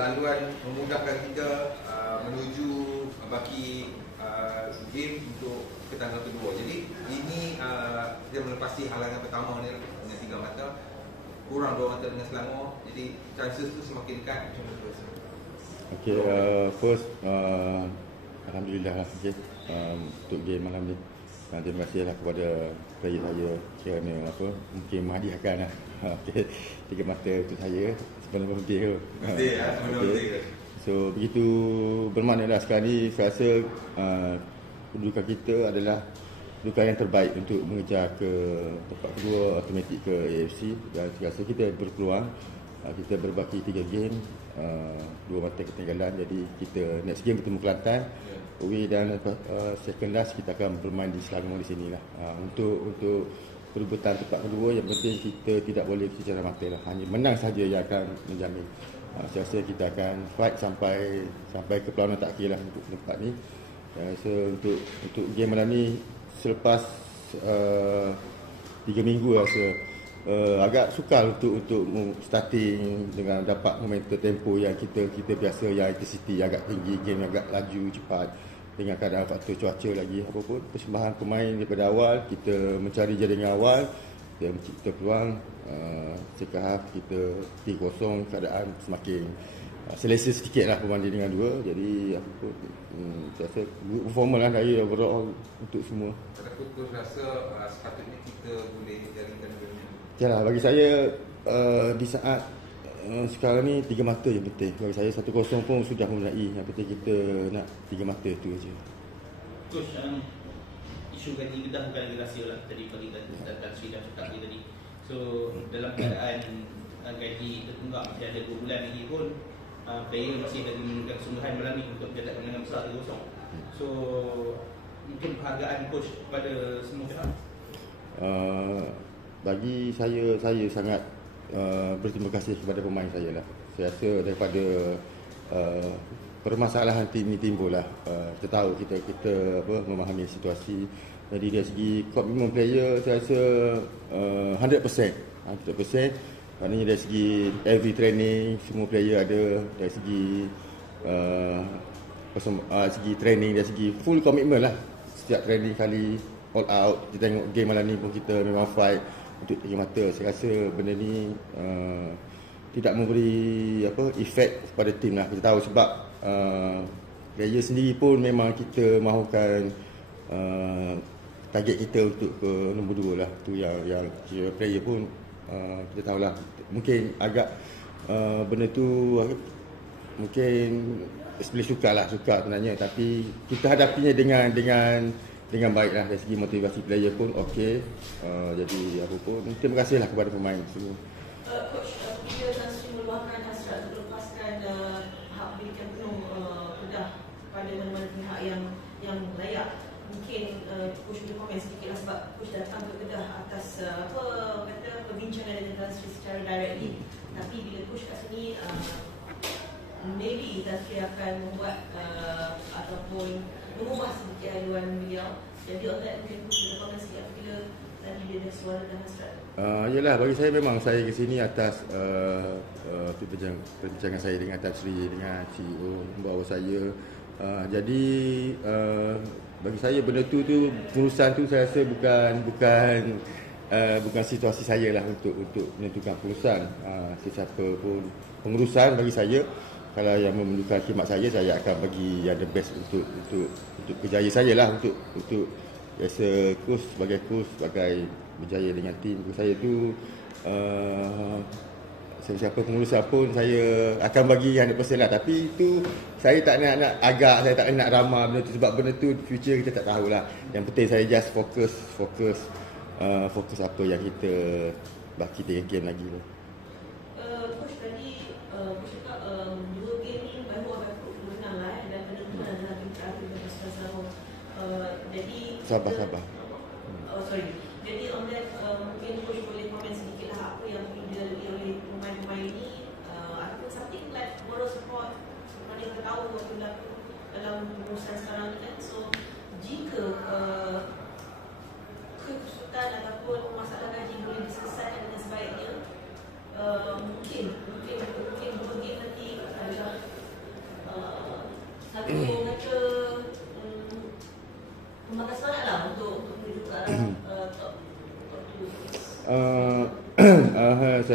laluan memudahkan kita menuju baki game untuk ke tanggal kedua. Jadi ini dia melepasi halangan pertama ni dengan 3 mata, kurang 2 mata dengan Selangor. Jadi chances tu semakin dekat. Okay, first alhamdulillah okay, untuk game malam ni. Terima kasihlah kepada player saya kerana mungkin menghadiahkan lah. Okay, 3 mata untuk saya sebenarnya lebih tu. Okay. So begitu bermaknalah sekarang ni saya rasa kedudukan kita adalah kedudukan yang terbaik untuk mengejar ke tempat kedua, automatik ke AFC, dan saya rasa kita berpeluang. Kita berbaki 3 game, 2 mata ketinggalan. Jadi kita next game bertemu Kelantan away, dan second last kita akan bermain di Selangor di sinilah. Untuk perebutan tempat kedua, yang penting kita tidak boleh secara mata lah. Hanya menang saja yang akan menjamin. Saya rasa kita akan fight sampai ke perlawanan terakhir lah untuk tempat ni. Saya rasa untuk game malam ni selepas 3 minggu rasa agak sukar untuk starting dengan dapat momentum tempo yang kita biasa, yang intensity agak tinggi, game agak laju cepat dengan keadaan faktor cuaca lagi. Apapun persembahan pemain daripada awal, kita mencari jaringan awal, kita mencipta peluang. Second half kita 3-0, keadaan semakin selesa sedikit lah berbanding dengan 2. Jadi apapun saya rasa good performance lah dari overall untuk semua. Takut rasa sepatutnya kita boleh jaringkan dunia. Yalah, bagi saya di saat sekarang ni 3 mata yang penting. Bagi saya 1-0 pun sudah memenangi. Yang penting kita nak 3 mata tu aja. Coach, isu gaji Kedah bukan lagi rahsia lah. Tadi pagi Tan Sri dah cakap tadi. So dalam keadaan gaji tertunggak masih ada 2 bulan lagi pun, player masih lagi menunjukkan kesungguhan malam ni untuk mencetak kemenangan besar 3-0. So mungkin penghargaan coach kepada semua pihak. Bagi saya sangat berterima kasih kepada pemain saya lah. Saya rasa daripada permasalahan tim ni timbul lah. Kita tahu kita memahami situasi. Jadi dari segi komitmen player saya rasa 100%. Maknanya dari segi every training semua player ada, dari segi segi training, dari segi full commitment lah. Setiap training kali all out. Kita tengok game malam ni pun kita memang fight untuk 3 mata. Saya rasa benda ni tidak memberi efek kepada tim lah. Kita tahu sebab player sendiri pun memang kita mahukan target kita untuk ke nombor 2 lah. Tu yang player pun kita tahulah mungkin agak benda tu mungkin boleh suka sebenarnya, tapi kita hadapinya dengan baik lah. Dari segi motivasi player pun okey. Jadi apa pun terima kasihlah kepada pemain semua. Coach, bila Tan Sri meluahkan hasrat untuk lepaskan hak milikan penuh Kedah pada mana-mana pihak yang layak, mungkin coach boleh komen sedikit lah, sebab coach datang ke Kedah atas perbincangan dengan Tan Sri secara directly. Tapi bila coach kat sini, maybe Tan Sri akan membuat ataupun mengubah sedikit haluan beliau. Jadi on that mungkin coach boleh komen sikit apabila tadi dia dah suarakan hasrat. Yelah, bagi saya memang saya ke sini atas perbincangan saya dengan Tan Sri, dengan CEO bahawa saya jadi bagi saya benda tu pengurusan tu saya rasa bukan situasi saya lah untuk menentukan pengurusan. Sesiapa pun pengurusan bagi saya, kalau yang memerlukan khidmat saya akan bagi yang the best untuk kerjaya saya lah, untuk biasa coach sebagai berjaya dengan tim saya tu. Siapa pengurusan pun saya akan bagi 100% lah. Tapi itu saya tak nak agak, saya tak nak ramah benda tu, sebab benda tu future kita tak tahulah. Yang penting saya just fokus apa yang kita baki 3 game lagi tu. Coach tadi coach cakap 2 game ni baru abang menang lah, dan penentuan adalah game terakhir dengan Selangor. Jadi sabar. Sorry. Jadi on that mungkin coach boleh komen sedikit lah apa yang dilalui oleh pemain-pemain ni, ataupun something like moral support. Mana kita tahu apa berlaku dalam pengurusan sekarang ni kan. So jika kesulitan ataupun masalah gaji boleh diselesaikan dengan sebaiknya, mungkin 2 game nanti adalah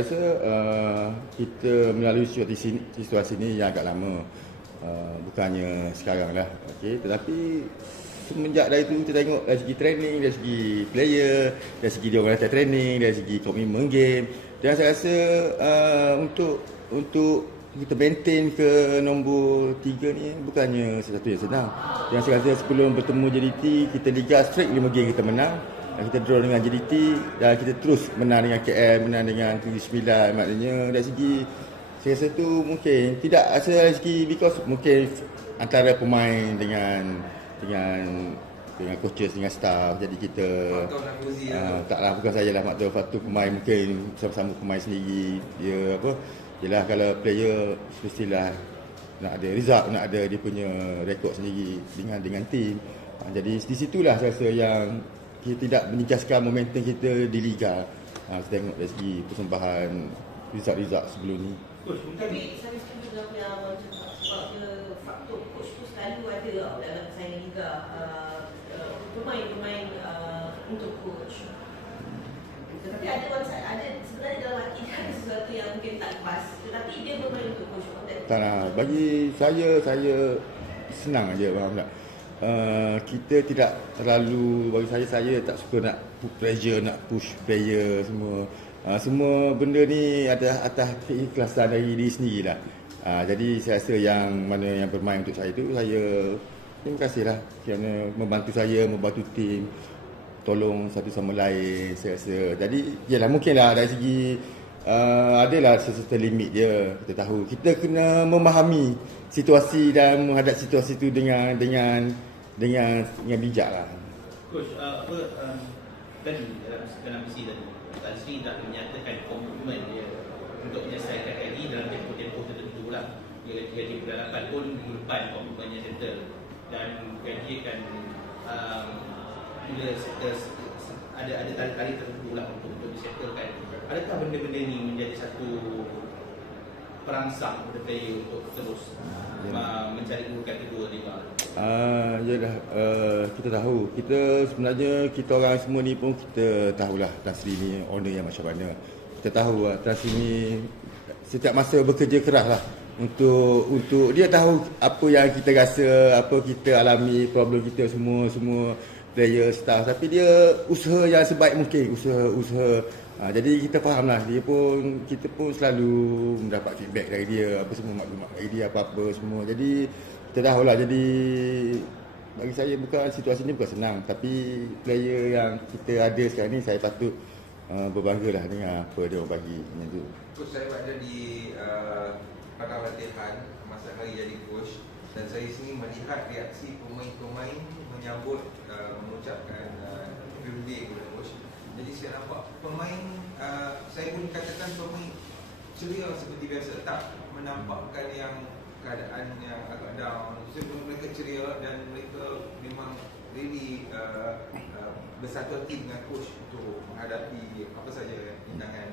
saya rasa kita melalui situasi ini yang agak lama, bukannya sekarang lah. Tetapi semenjak dari itu kita tengok dari segi training, dari segi player, dari segi dia orang datang training, dari segi komitmen game, dan saya rasa untuk kita maintain ke nombor 3 ni bukannya sesuatu yang senang. Yang saya rasa sebelum bertemu JDT, kita liga straight 5 game kita menang, dan kita draw dengan JDT, dan kita terus menang dengan KL, menang dengan 79. Maknanya dari segi saya rasa tu mungkin tidak asal dari segi, because mungkin antara pemain dengan coaches, dengan staff, jadi kita taklah, bukan saya lah faktor pemain, mungkin sama-sama pemain sendiri dia yelah, kalau player mestilah nak ada result, nak ada dia punya rekod sendiri dengan tim. Jadi di situlah saya rasa yang kita tidak meningkaskan momentum kita di liga. Kita tengok dari segi persembahan result sebelum ni. Tapi saya setuju dengan apa yang awak cakap, sebab faktor coach tu selalu ada dalam persaingan liga, pemain-pemain untuk coach. Tetapi ada sebenarnya dalam hati dia ada sesuatu yang mungkin tak lepas, tetapi dia bermain untuk coach. Tak lah, bagi saya senang aja, faham tak? Kita tidak terlalu, bagi saya tak suka nak pressure, nak push player semua. Semua benda ni ada atas keikhlasan dari diri sendiri lah. Jadi saya rasa yang mana yang bermain untuk saya tu, saya terima kasih lah kerana membantu saya, membantu tim, tolong satu sama lain. Saya rasa jadi yalah, mungkin lah dari segi adalah sesuatu limit dia. Kita tahu kita kena memahami situasi dan menghadap situasi tu dengan bijak lah. Coach, tadi dalam misi tadi Tan Sri dah menyatakan komitmen dia untuk menyelesaikan lagi dalam tempoh-tempoh tertentu lah. Dia berhadapan pun minggu depan komitmennya settle, dan gaji akan ada tarikh tertentu lah untuk disettlekan. Adakah benda-benda ni menjadi satu perangsang kepada player untuk terus mencari urutan kedua ni, Bang? Yalah, kita tahu, kita sebenarnya kita orang semua ni pun kita tahulah Tan Sri ni owner yang macam mana. Kita tahu Tan Sri ni setiap masa bekerja keras lah untuk dia tahu apa yang kita rasa, apa kita alami, problem kita semua player, staff, tapi dia usaha yang sebaik mungkin, usaha. Jadi kita fahamlah kita pun selalu mendapat feedback dari dia, apa semua maklumat dari dia, apa-apa semua. Jadi kita tahulah. Jadi bagi saya situasi ni bukan senang, tapi player yang kita ada sekarang ni saya patut berbanggalah dengan apa dia orang bagi macam tu. Coach, saya berada di padang latihan masa hari jadi coach, dan saya sini melihat reaksi pemain-pemain menyambut mengucapkan film day kepada coach. Jadi saya nampak pemain, saya boleh katakan pemain ceria seperti biasa, tak menampakkan yang keadaan yang agak down. Sebelum mereka ceria dan mereka memang really bersatu hati dengan coach untuk menghadapi apa saja rintangan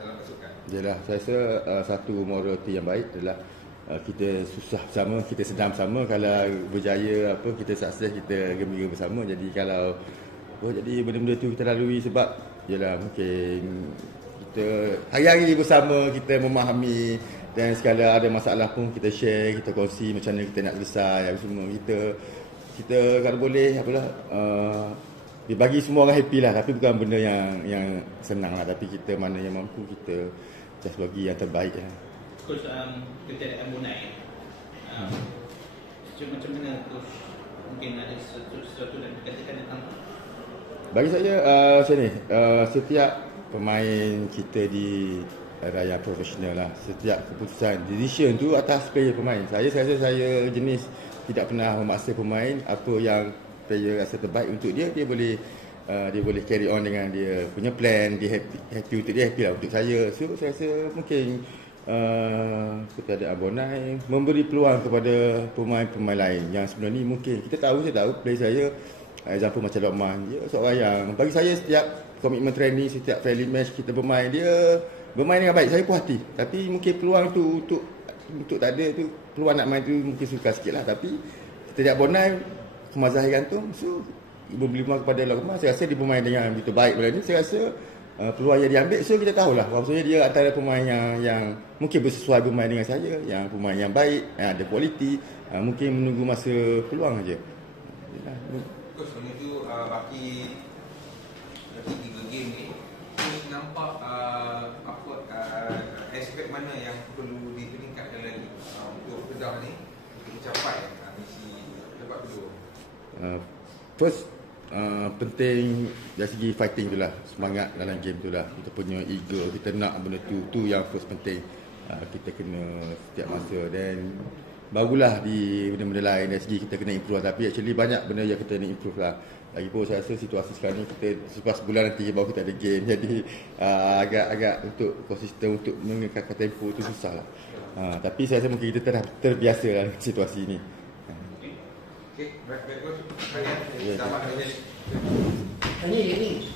dalam pasukan. Yalah, saya rasa satu morality yang baik adalah kita susah bersama, kita sedang bersama. Kalau berjaya kita sukses, kita gembira bersama. Jadi kalau jadi benda-benda tu kita lalui sebab yalah, mungkin kita hari-hari bersama, kita memahami, dan sekala ada masalah pun kita share, kita kongsi macam mana kita nak selesai apa semua. Kita kalau boleh bagi semua orang happy lah, tapi bukan benda yang senang lah, tapi kita mana yang mampu kita just bagi yang terbaik lah. Coach, ketiadaan Bonai macam mana coach mungkin ada sesuatu dan dikatakan tentang bagi saya macam ni, setiap pemain kita di era yang profesional lah, setiap keputusan, decision tu atas player pemain. Saya jenis tidak pernah memaksa pemain. Apa yang player rasa terbaik untuk dia boleh carry on dengan dia punya plan. Dia happy untuk dia, happy lah untuk saya. So saya rasa mungkin ketiadaan Bonai memberi peluang kepada pemain-pemain lain yang sebenarnya mungkin saya tahu player saya, example macam Lokman, dia seorang yang bagi saya setiap komitmen training, setiap friendly match kita bermain, dia bermain dengan baik. Saya puas hati. Tapi mungkin peluang tu untuk tak ada tu, peluang nak main tu mungkin sukar sikit lah. Tapi ketiadaan Bonai, kemazahiran tu, so memberi peluang kepada Lokman. Saya rasa dia bermain dengan begitu baik pada ni. Saya rasa peluang yang diambil, so kita tahulah maksudnya dia antara pemain yang mungkin bersesuai bermain dengan saya, yang pemain yang baik, yang ada kualiti, mungkin menunggu masa peluang aja. Coach, menuju baki 3 game ni, Coach nampak aspek mana yang perlu ditingkatkan lagi untuk Kedah ni mencapai misi tempat kedua? First, penting dari segi fighting tu lah, semangat dalam game tu lah, kita punya ego, kita nak benda tu yang first penting. Kita kena setiap masa, dan barulah di benda-benda lain dari segi kita kena improve. Tapi actually banyak benda yang kita nak improve lah. Lagipun saya rasa situasi sekarang ni, kita selepas sebulan nanti baru kita ada game, jadi agak untuk konsisten untuk mengekalkan tempo tu susah lah. Tapi saya rasa mungkin kita terbiasa lah dengan situasi ni. Okay, baik Coach. Selamat hari Ini.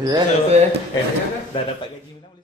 Ya, saya dah dapat gaji menang.